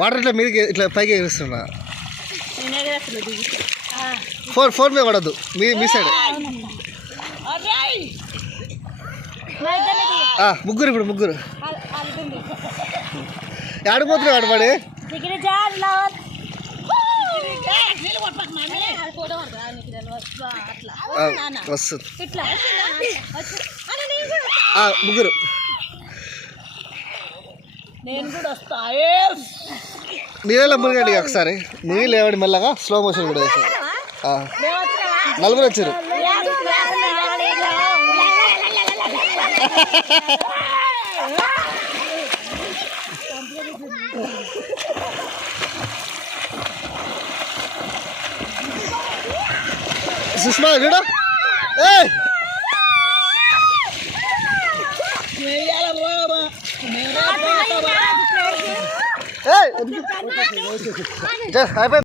Water ఇట్లా మీరు ఇట్లా పైకి ఎగురుస్తున్నా. ఫోన్ మీద పడద్దు మీ సైడ్. ముగ్గురు ఇప్పుడు ముగ్గురు ఆడిపోతున్నావు ఆడపడి వస్తుంది. ముగ్గురు మీరేలా మునిగండి ఒకసారి మునిగి లేవండి మెల్లగా స్లో మోషన్ కూడా వేసారు. నలుగురు వచ్చారు. సుష్మా చూడు అయిపోయి